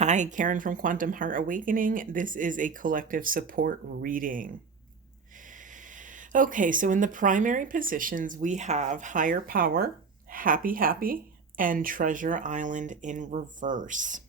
Hi, Karen from Quantum Heart Awakening. This is a collective support reading. Okay, so in the primary positions, we have Higher Power, Happy Happy, and Treasure Island in reverse.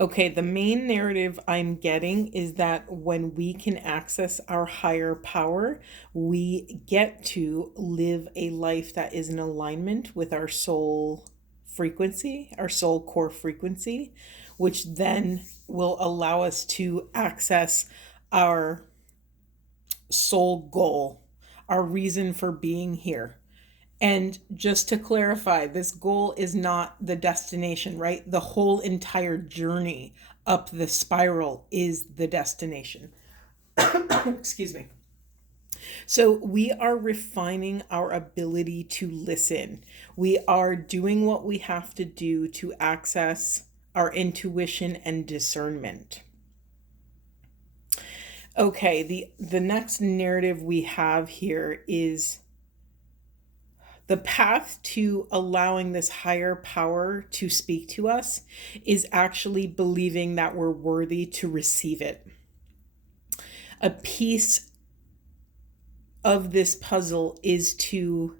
Okay, the main narrative I'm getting is that when we can access our higher power, we get to live a life that is in alignment with our soul frequency, our soul core frequency, which then will allow us to access our soul goal, our reason for being here. And just to clarify, this goal is not the destination, right? The whole entire journey up the spiral is the destination. Excuse me. So we are refining our ability to listen. We are doing what we have to do to access our intuition and discernment. Okay, the next narrative we have here is the path to allowing this higher power to speak to us is actually believing that we're worthy to receive it. A piece of this puzzle is to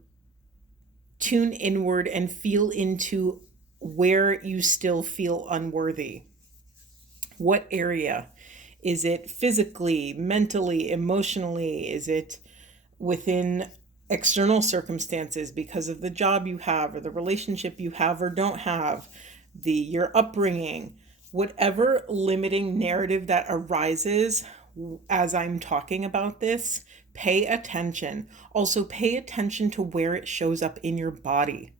tune inward and feel into where you still feel unworthy. What area? Is it physically, mentally, emotionally? Is it within external circumstances because of the job you have or the relationship you have or don't have, your upbringing, whatever limiting narrative that arises as I'm talking about this, pay attention. Also pay attention to where it shows up in your body.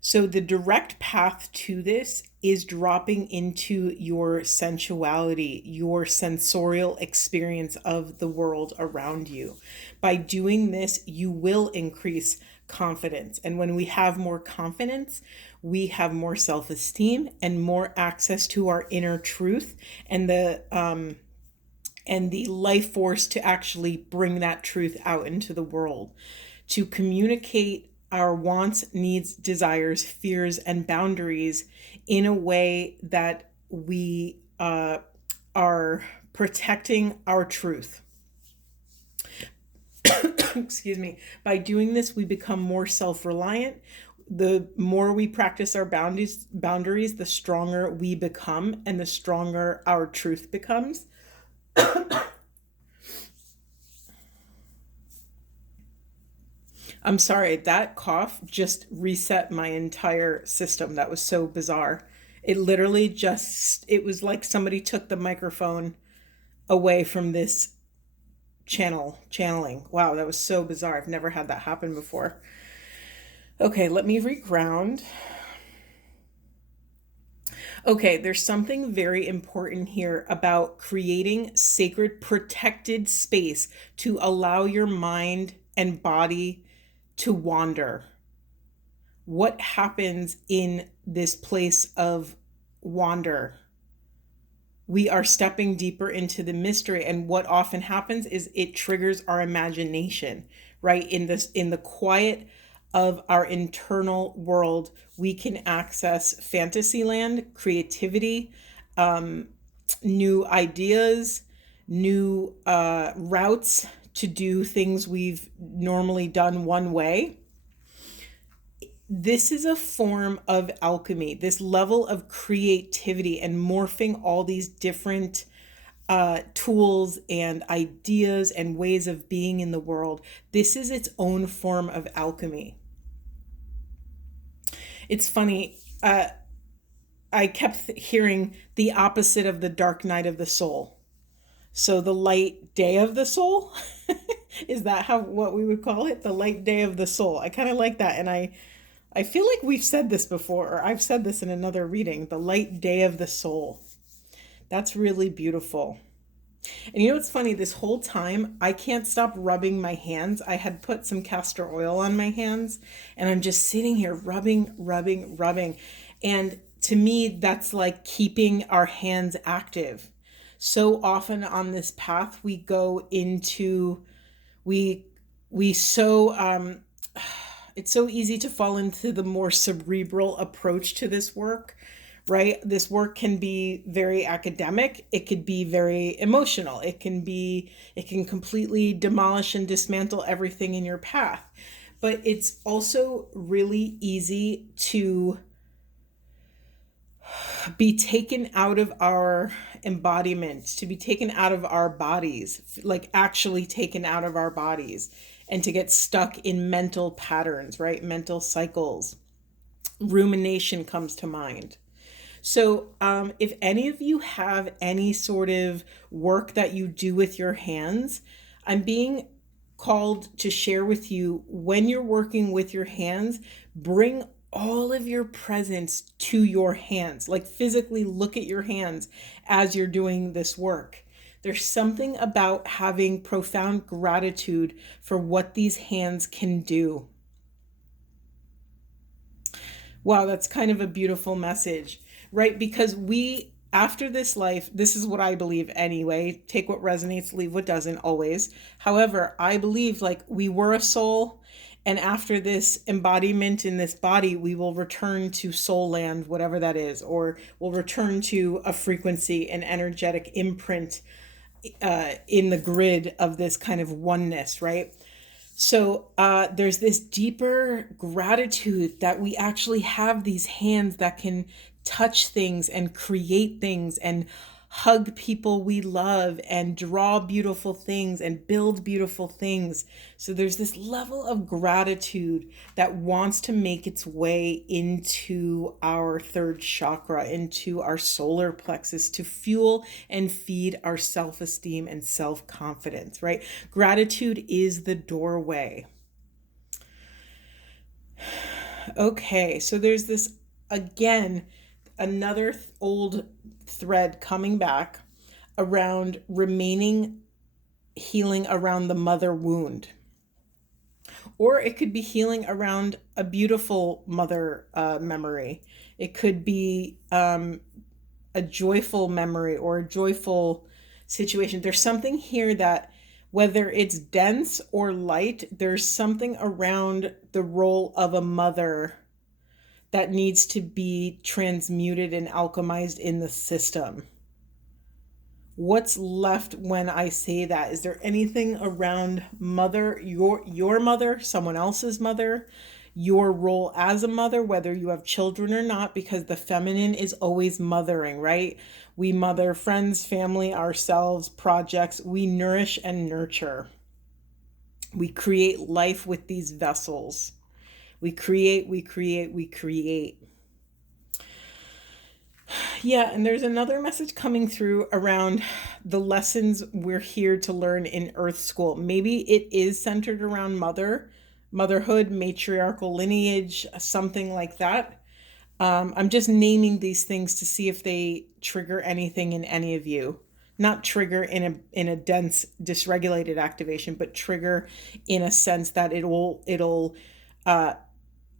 So the direct path to this is dropping into your sensuality, your sensorial experience of the world around you. By doing this, you will increase confidence. And when we have more confidence, we have more self-esteem and more access to our inner truth and the life force to actually bring that truth out into the world, to communicate our wants, needs, desires, fears, and boundaries in a way that we are protecting our truth. Excuse me. By doing this, we become more self-reliant. The more we practice our boundaries, the stronger we become and the stronger our truth becomes. I'm sorry, that cough just reset my entire system. That was so bizarre. It literally it was like somebody took the microphone away from this channeling. Wow, that was so bizarre. I've never had that happen before. Okay, let me reground. Okay, there's something very important here about creating sacred, protected space to allow your mind and body to wander. What happens in this place of wander? We are stepping deeper into the mystery, and what often happens is it triggers our imagination, right? In the quiet of our internal world, we can access fantasyland, creativity, new ideas, new routes to do things we've normally done one way. This is a form of alchemy, this level of creativity and morphing all these different tools and ideas and ways of being in the world. This is its own form of alchemy. It's funny, I kept hearing the opposite of the dark night of the soul. So the light day of the soul, is that what we would call it? The light day of the soul. I kind of like that. And I feel like we've said this before, or I've said this in another reading, the light day of the soul. That's really beautiful. And you know what's funny? This whole time, I can't stop rubbing my hands. I had put some castor oil on my hands, and I'm just sitting here rubbing, rubbing, rubbing. And to me, that's like keeping our hands active. So often on this path, we go into, we so, it's so easy to fall into the more cerebral approach to this work, right? This work can be very academic. It could be very emotional. It can completely demolish and dismantle everything in your path. But it's also really easy to be taken out of our embodiment, to be taken out of our bodies, like actually taken out of our bodies, and to get stuck in mental patterns, right? Mental cycles. Rumination comes to mind. So, if any of you have any sort of work that you do with your hands, I'm being called to share with you, when you're working with your hands, bring all of your presence to your hands. Like physically look at your hands as you're doing this work. There's something about having profound gratitude for what these hands can do. Wow, that's kind of a beautiful message, right? Because after this life, this is what I believe anyway. Take what resonates, leave what doesn't, always. However, I believe like we were a soul, and after this embodiment in this body, we will return to soul land, whatever that is, or we'll return to a frequency, an energetic imprint in the grid of this kind of oneness, right? So there's this deeper gratitude that we actually have these hands that can touch things and create things and hug people we love and draw beautiful things and build beautiful things. So there's this level of gratitude that wants to make its way into our third chakra, into our solar plexus, to fuel and feed our self-esteem and self-confidence, right? Gratitude is the doorway. Okay, so there's this, again, another old thread coming back around remaining healing around the mother wound. Or it could be healing around a beautiful mother memory. It could be a joyful memory or a joyful situation. There's something here that, whether it's dense or light, there's something around the role of a mother that needs to be transmuted and alchemized in the system. What's left when I say that? Is there anything around mother, your mother, someone else's mother, your role as a mother, whether you have children or not, because the feminine is always mothering, right? We mother friends, family, ourselves, projects. We nourish and nurture. We create life with these vessels. We create, we create, we create. Yeah, and there's another message coming through around the lessons we're here to learn in Earth School. Maybe it is centered around motherhood, matriarchal lineage, something like that. I'm just naming these things to see if they trigger anything in any of you. Not trigger in a dense, dysregulated activation, but trigger in a sense that it'll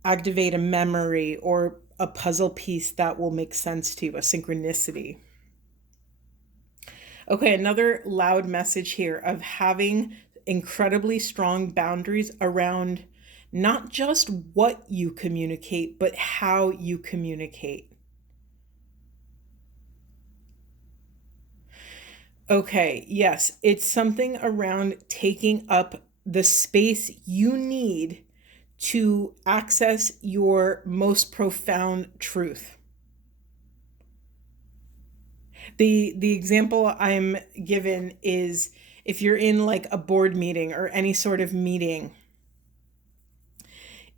activate a memory or a puzzle piece that will make sense to you, a synchronicity. Okay, another loud message here of having incredibly strong boundaries around not just what you communicate, but how you communicate. Okay, yes, it's something around taking up the space you need to access your most profound truth. The example I'm given is if you're in like a board meeting or any sort of meeting,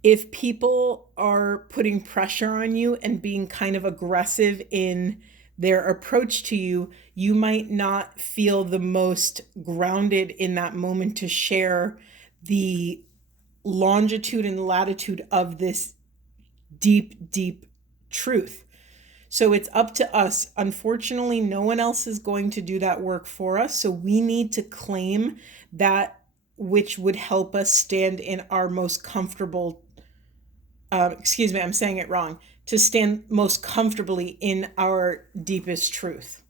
if people are putting pressure on you and being kind of aggressive in their approach to you, you might not feel the most grounded in that moment to share the longitude and latitude of this deep, deep truth. So it's up to us. Unfortunately, no one else is going to do that work for us. So we need to claim that which would help us stand in our most comfortable, excuse me, I'm saying it wrong, to stand most comfortably in our deepest truth.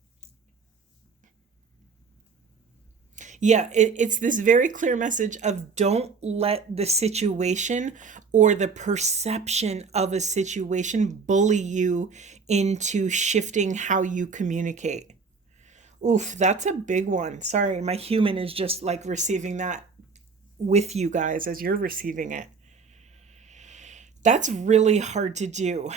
Yeah, it's this very clear message of don't let the situation or the perception of a situation bully you into shifting how you communicate. Oof, that's a big one. Sorry, my human is just like receiving that with you guys as you're receiving it. That's really hard to do.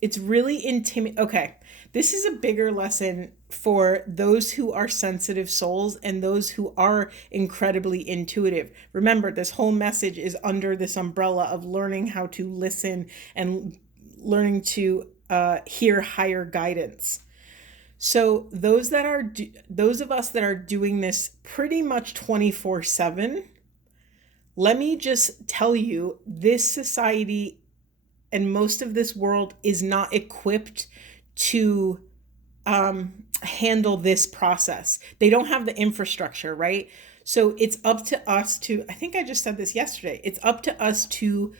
It's really intimidating. Okay, this is a bigger lesson for those who are sensitive souls and those who are incredibly intuitive. Remember, this whole message is under this umbrella of learning how to listen and learning to hear higher guidance. So those of us that are doing this pretty much 24/7, let me just tell you, this society and most of this world is not equipped to handle this process. They don't have the infrastructure, right? So it's up to us to, I think I just said this yesterday, it's up to us to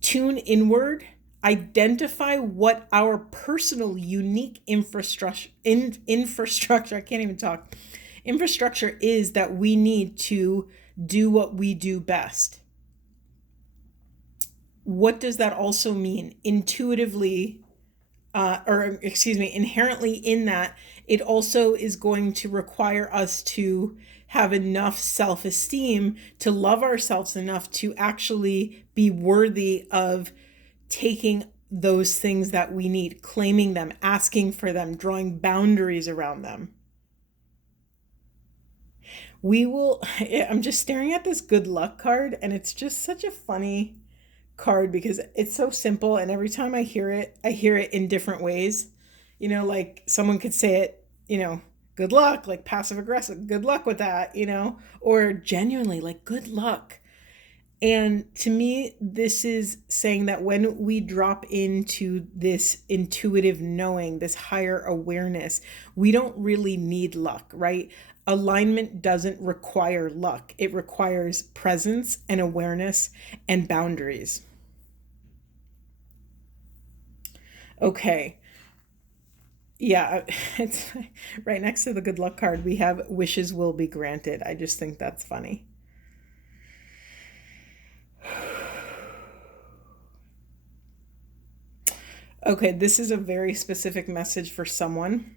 tune inward, identify what our personal unique infrastructure, I can't even talk, infrastructure is that we need to do what we do best. What does that also mean? Intuitively, inherently in that, it also is going to require us to have enough self esteem to love ourselves enough to actually be worthy of taking those things that we need, claiming them, asking for them, drawing boundaries around them. I'm just staring at this good luck card, and it's just such a funny card because it's so simple, and every time I hear it in different ways. Like someone could say it, good luck, like passive aggressive, good luck with that, or genuinely like good luck. And to me, this is saying that when we drop into this intuitive knowing, this higher awareness, we don't really need luck, right? Alignment doesn't require luck. It requires presence and awareness and boundaries. Okay. Yeah, it's right next to the good luck card. We have wishes will be granted. I just think that's funny. Okay, this is a very specific message for someone.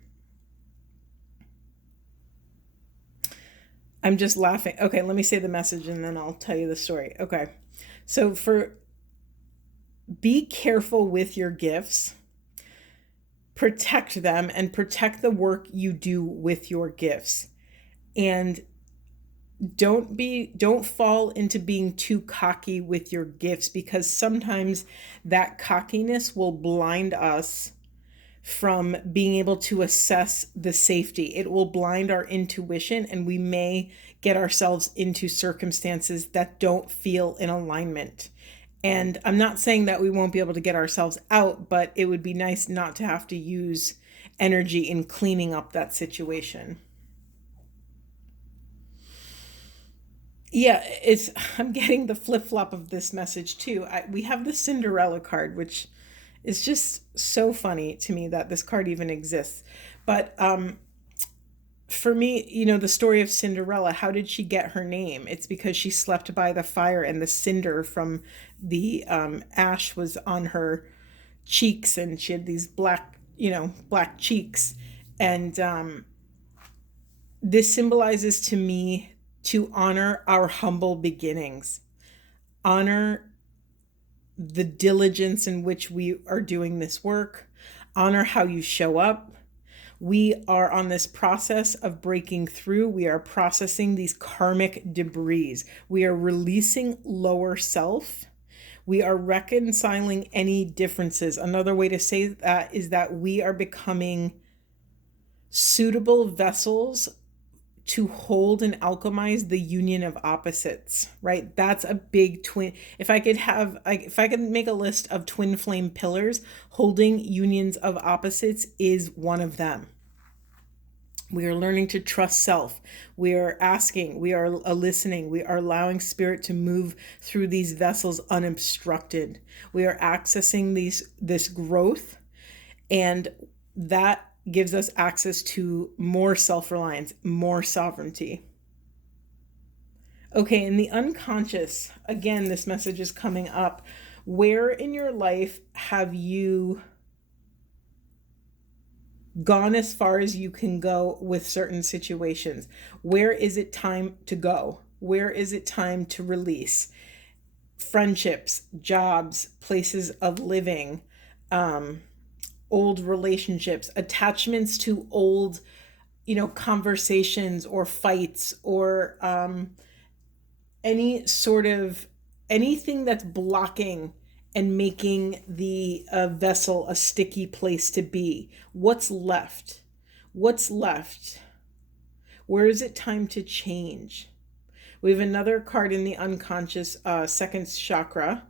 I'm just laughing. Okay, let me say the message and then I'll tell you the story. Okay. So be careful with your gifts. Protect them and protect the work you do with your gifts. And don't fall into being too cocky with your gifts, because sometimes that cockiness will blind us from being able to assess the safety. It will blind our intuition, and we may get ourselves into circumstances that don't feel in alignment. And I'm not saying that we won't be able to get ourselves out, but it would be nice not to have to use energy in cleaning up that situation. Yeah, I'm getting the flip-flop of this message too. We have the Cinderella card, which is just so funny to me that this card even exists. But for me, the story of Cinderella, how did she get her name? It's because she slept by the fire and the cinder from the ash was on her cheeks, and she had these black cheeks. And this symbolizes to me to honor our humble beginnings, honor the diligence in which we are doing this work, honor how you show up. We are on this process of breaking through. We are processing these karmic debris. We are releasing lower self. We are reconciling any differences. Another way to say that is that we are becoming suitable vessels to hold and alchemize the union of opposites, right? That's a big twin. If I could make a list of twin flame pillars, holding unions of opposites is one of them. We are learning to trust self. We are asking, we are listening, we are allowing spirit to move through these vessels unobstructed. We are accessing this growth, and that gives us access to more self-reliance, more sovereignty. Okay, in the unconscious, again, this message is coming up. Where in your life have you gone as far as you can go with certain situations? Where is it time to go? Where is it time to release? Friendships, jobs, places of living, old relationships, attachments to old, conversations or fights, or any sort of anything that's blocking and making the vessel a sticky place to be. What's left? What's left? Where is it time to change? We have another card in the unconscious, second chakra.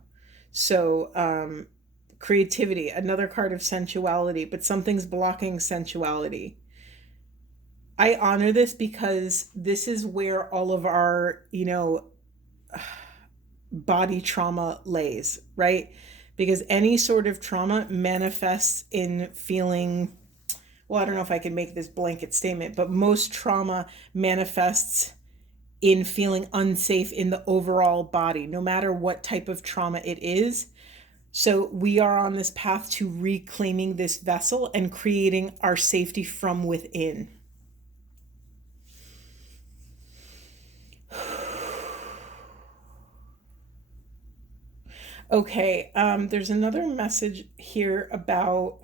So creativity, another card of sensuality, but something's blocking sensuality. I honor this because this is where all of our, body trauma lays, right? Because any sort of trauma manifests in feeling, well, I don't know if I can make this blanket statement, but most trauma manifests in feeling unsafe in the overall body, no matter what type of trauma it is. So we are on this path to reclaiming this vessel and creating our safety from within. Okay, there's another message here about,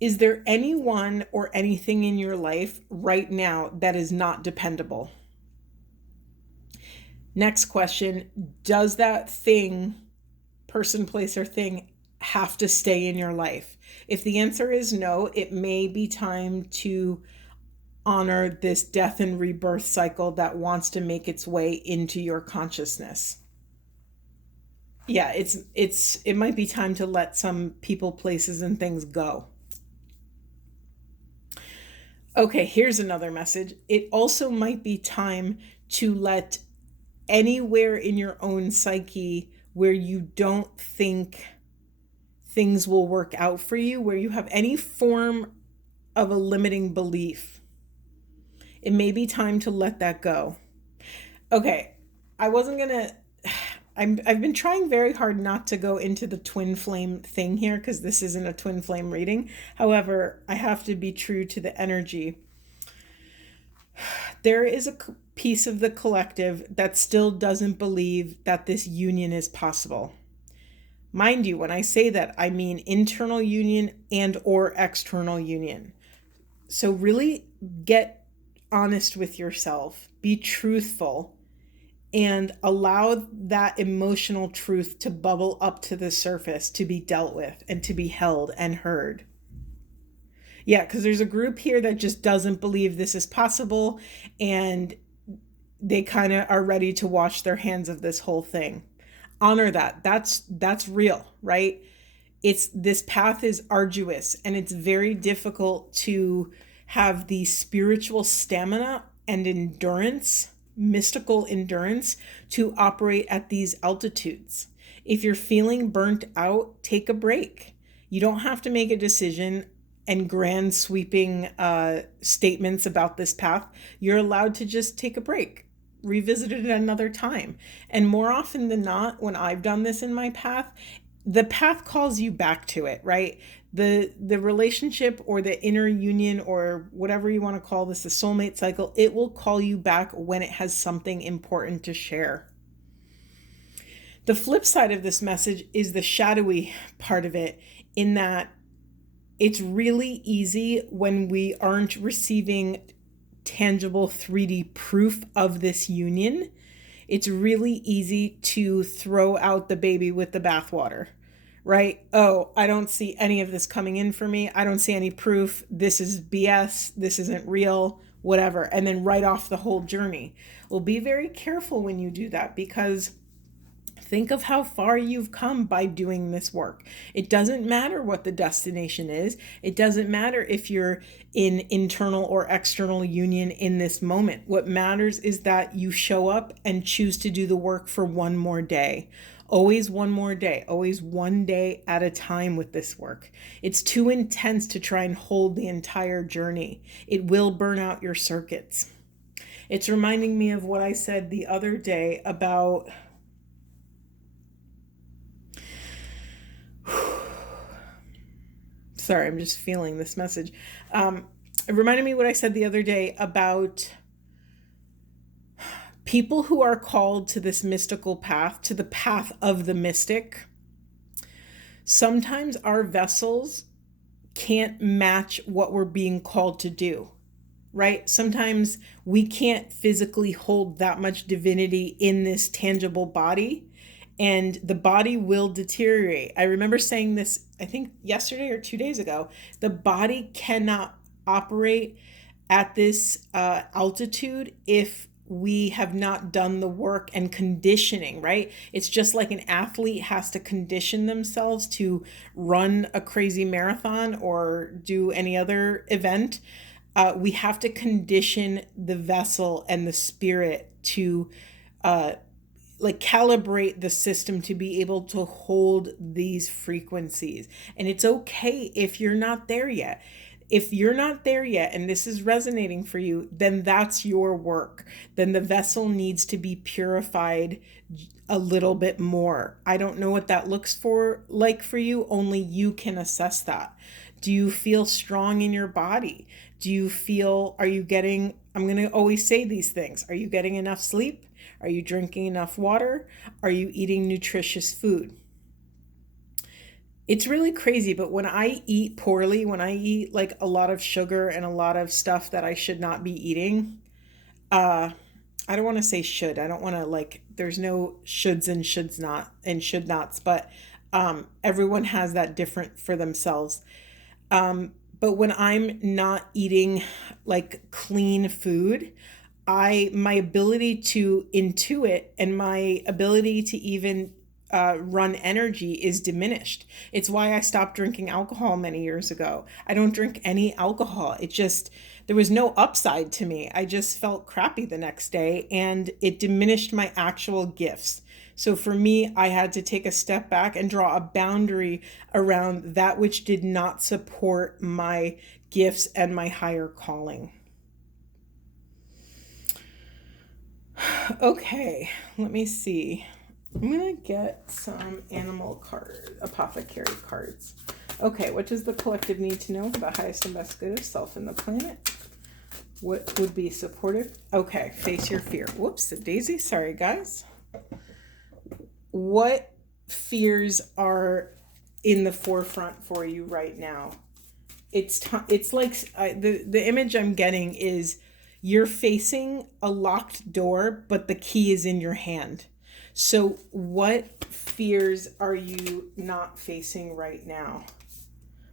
is there anyone or anything in your life right now that is not dependable? Next question, does that thing, person, place, or thing have to stay in your life? If the answer is no, it may be time to honor this death and rebirth cycle that wants to make its way into your consciousness. Yeah, it might be time to let some people, places, and things go. Okay, here's another message. It also might be time to let anywhere in your own psyche where you don't think things will work out for you, where you have any form of a limiting belief, it may be time to let that go. Okay, I wasn't gonna I've been trying very hard not to go into the twin flame thing here because this isn't a twin flame reading. However, I have to be true to the energy. There is a piece of the collective that still doesn't believe that this union is possible. Mind you, when I say that, I mean internal union and or external union. So really get honest with yourself, be truthful, and allow that emotional truth to bubble up to the surface, to be dealt with and to be held and heard. Yeah, because there's a group here that just doesn't believe this is possible, and they kind of are ready to wash their hands of this whole thing. Honor that. That's real, right? This path is arduous, and it's very difficult to have the spiritual stamina and endurance, mystical endurance, to operate at these altitudes. If you're feeling burnt out, take a break. You don't have to make a decision and grand sweeping statements about this path. You're allowed to just take a break, revisit it at another time. And more often than not, when I've done this in my path, the path calls you back to it, right? The relationship or the inner union or whatever you want to call this, the soulmate cycle, it will call you back when it has something important to share. The flip side of this message is the shadowy part of it, in that it's really easy when we aren't receiving tangible 3D proof of this union. It's really easy to throw out the baby with the bathwater, right? Oh, I don't see any of this coming in for me. I don't see any proof. This is BS. This isn't real, whatever. And then write off the whole journey. Well, be very careful when you do that, because think of how far you've come by doing this work. It doesn't matter what the destination is. It doesn't matter if you're in internal or external union in this moment. What matters is that you show up and choose to do the work for one more day. Always one more day, always one day at a time with this work. It's too intense to try and hold the entire journey. It will burn out your circuits. It's reminding me of what I said the other day about sorry, I'm just feeling this message. It reminded me what I said the other day about people who are called to this mystical path, to the path of the mystic. Sometimes our vessels can't match what we're being called to do, right? Sometimes we can't physically hold that much divinity in this tangible body, and the body will deteriorate. I remember saying this, I think yesterday or 2 days ago. The body cannot operate at this altitude if we have not done the work and conditioning, right? It's just like an athlete has to condition themselves to run a crazy marathon or do any other event. We have to condition the vessel and the spirit to like calibrate the system to be able to hold these frequencies. And it's okay if you're not there yet. If you're not there yet and this is resonating for you, then that's your work. Then the vessel needs to be purified a little bit more. I don't know what that looks like for you. Only you can assess that. Do you feel strong in your body? Are you getting, I'm going to always say these things. Are you getting enough sleep? Are you drinking enough water? Are you eating nutritious food? It's really crazy, but when I eat poorly, when I eat like a lot of sugar and a lot of stuff that I should not be eating, uh, I don't want to say should. I don't want to like, there's no shoulds and shoulds not and should nots, but everyone has that different for themselves. But when I'm not eating like clean food, my ability to intuit and my ability to even run energy is diminished. It's why I stopped drinking alcohol many years ago. I don't drink any alcohol. There was no upside to me. I just felt crappy the next day and it diminished my actual gifts. So for me, I had to take a step back and draw a boundary around that which did not support my gifts and my higher calling. Okay, let me see. I'm gonna get some apothecary cards. Okay, what does the collective need to know for the highest and best good of self and the planet? What would be supportive? Okay, face your fear. Whoops, a daisy. Sorry, guys. What fears are in the forefront for you right now? It's like the image I'm getting is you're facing a locked door, but the key is in your hand. So what fears are you not facing right now?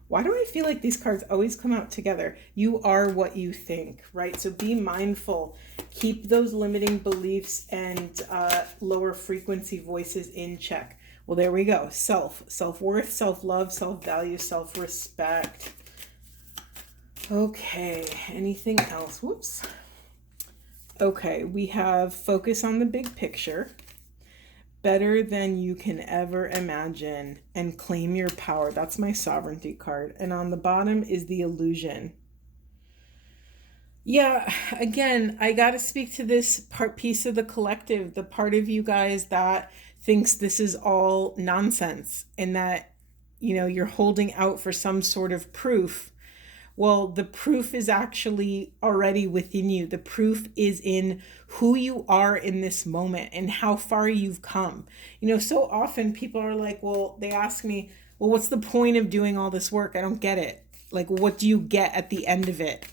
Why do I feel like these cards always come out together? You are what you think, right? So be mindful. Keep those limiting beliefs and lower frequency voices in check. Well, there we go. Self-worth, self-love, self-value, self-respect. Okay, anything else? Whoops. Okay, we have focus on the big picture. Better than you can ever imagine and claim your power. That's my sovereignty card. And on the bottom is the illusion. Yeah, again, I got to speak to this piece of the collective, the part of you guys that thinks this is all nonsense and that, you're holding out for some sort of proof. Well, the proof is actually already within you. The proof is in who you are in this moment and how far you've come. So often people are like, well, they ask me, well, what's the point of doing all this work? I don't get it. Like, what do you get at the end of it?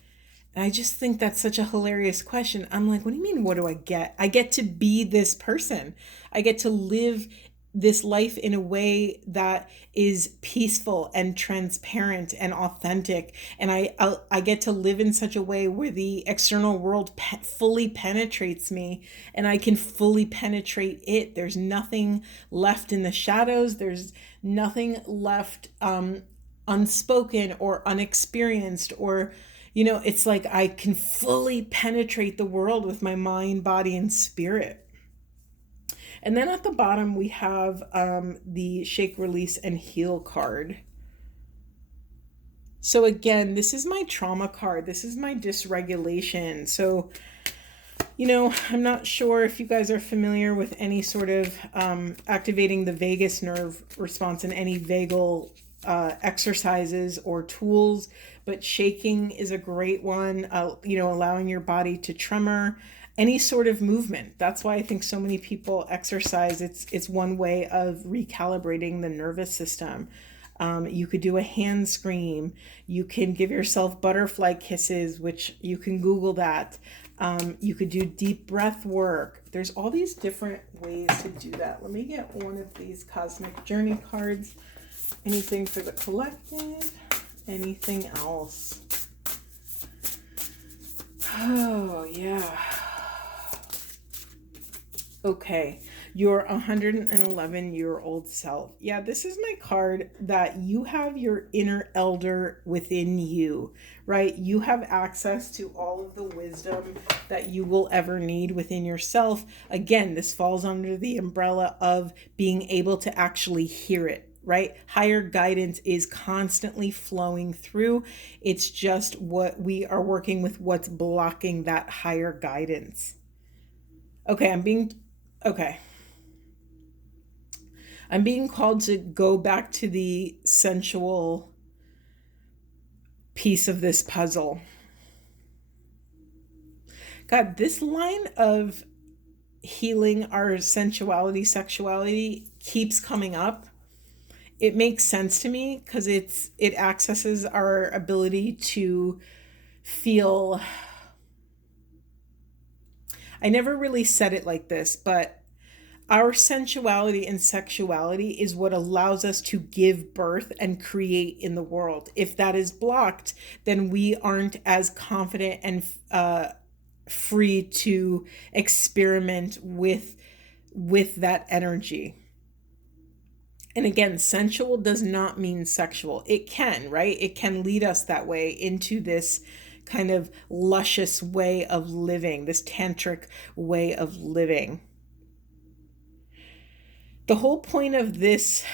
And I just think that's such a hilarious question. I'm like, what do you mean, what do I get? I get to be this person. I get to live this life in a way that is peaceful and transparent and authentic. And I get to live in such a way where the external world fully penetrates me and I can fully penetrate it. There's nothing left in the shadows. There's nothing left unspoken or unexperienced or it's like I can fully penetrate the world with my mind, body, and spirit. And then at the bottom, we have the Shake, Release, and Heal card. So again, this is my trauma card. This is my dysregulation. So, I'm not sure if you guys are familiar with any sort of activating the vagus nerve response in any vagal exercises or tools, but shaking is a great one, allowing your body to tremor, any sort of movement. That's why I think so many people exercise. It's one way of recalibrating the nervous system. You could do a hand scream. You can give yourself butterfly kisses, which you can Google that. You could do deep breath work. There's all these different ways to do that. Let me get one of these Cosmic Journey cards. Anything for the collective? Anything else? Oh, yeah. Okay. Your 111-year-old self. Yeah, this is my card that you have your inner elder within you, right? You have access to all of the wisdom that you will ever need within yourself. Again, this falls under the umbrella of being able to actually hear it, right? Higher guidance is constantly flowing through. It's just what we are working with, what's blocking that higher guidance. Okay, I'm being called to go back to the sensual piece of this puzzle. God, this line of healing our sensuality, sexuality keeps coming up. It makes sense to me because it accesses our ability to feel. I never really said it like this, but our sensuality and sexuality is what allows us to give birth and create in the world. If that is blocked, then we aren't as confident and free to experiment with that energy. And again, sensual does not mean sexual. It can, right? It can lead us that way into this kind of luscious way of living, this tantric way of living. The whole point of this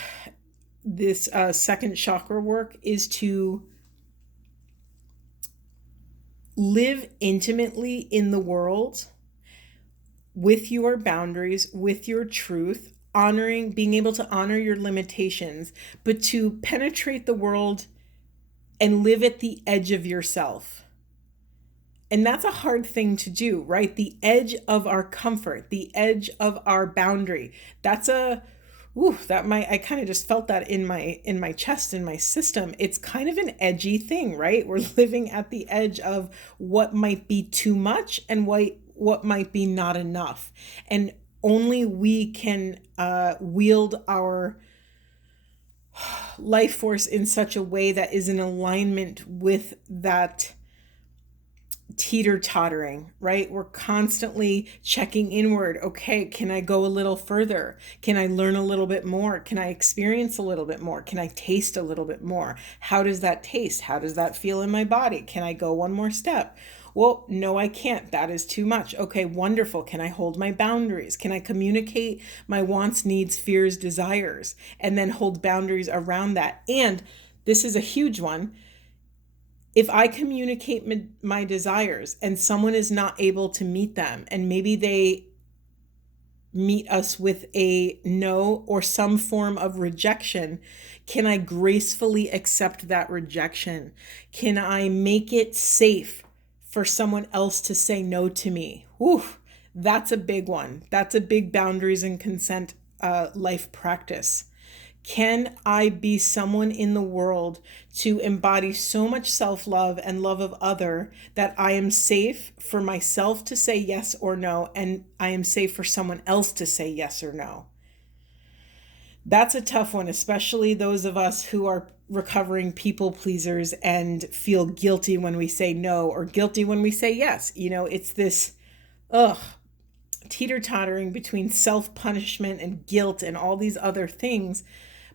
second chakra work is to live intimately in the world with your boundaries, with your truth, being able to honor your limitations, but to penetrate the world and live at the edge of yourself. And that's a hard thing to do, right? The edge of our comfort, the edge of our boundary. I kind of just felt that in my chest, in my system. It's kind of an edgy thing, right? We're living at the edge of what might be too much and what might be not enough. And only we can wield our life force in such a way that is in alignment with that teeter-tottering, right? We're constantly checking inward. Okay, can I go a little further? Can I learn a little bit more? Can I experience a little bit more? Can I taste a little bit more? How does that taste? How does that feel in my body? Can I go one more step? Well, no, I can't. That is too much. Okay, wonderful. Can I hold my boundaries? Can I communicate my wants, needs, fears, desires, and then hold boundaries around that? And this is a huge one. If I communicate my desires and someone is not able to meet them, and maybe they meet us with a no or some form of rejection, can I gracefully accept that rejection? Can I make it safe for someone else to say no to me? Whew, that's a big one. That's a big boundaries and consent life practice. Can I be someone in the world to embody so much self-love and love of other that I am safe for myself to say yes or no, and I am safe for someone else to say yes or no? That's a tough one, especially those of us who are recovering people pleasers and feel guilty when we say no or guilty when we say yes. It's this, teeter-tottering between self-punishment and guilt and all these other things.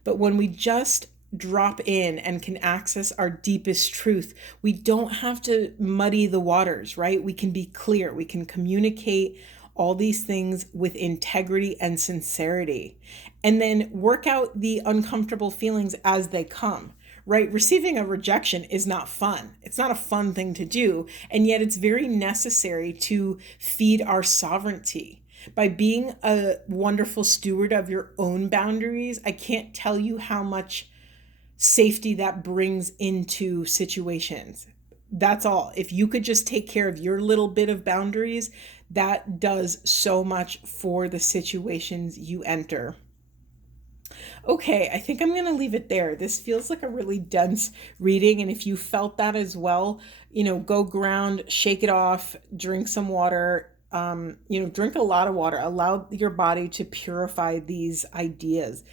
But when we just drop in and can access our deepest truth, we don't have to muddy the waters, right? We can be clear. We can communicate all these things with integrity and sincerity, and then work out the uncomfortable feelings as they come. Right? Receiving a rejection is not fun. It's not a fun thing to do, and yet it's very necessary to feed our sovereignty. By being a wonderful steward of your own boundaries, I can't tell you how much safety that brings into situations. That's all. If you could just take care of your little bit of boundaries, that does so much for the situations you enter. Okay, I think I'm going to leave it there. This feels like a really dense reading. And if you felt that as well, go ground, shake it off, drink some water, drink a lot of water. Allow your body to purify these ideas.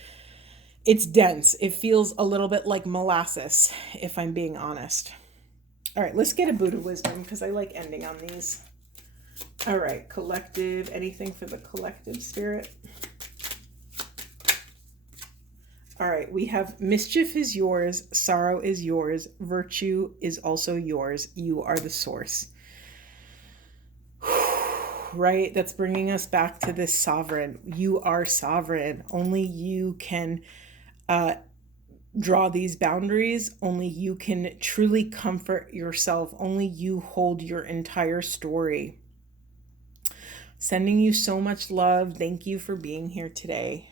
It's dense. It feels a little bit like molasses, if I'm being honest. All right, let's get a Buddha wisdom because I like ending on these. All right, collective, anything for the collective spirit? All right, we have mischief is yours, sorrow is yours, virtue is also yours. You are the source. Right? That's bringing us back to this sovereign. You are sovereign. Only you can draw these boundaries. Only you can truly comfort yourself. Only you hold your entire story. Sending you so much love. Thank you for being here today.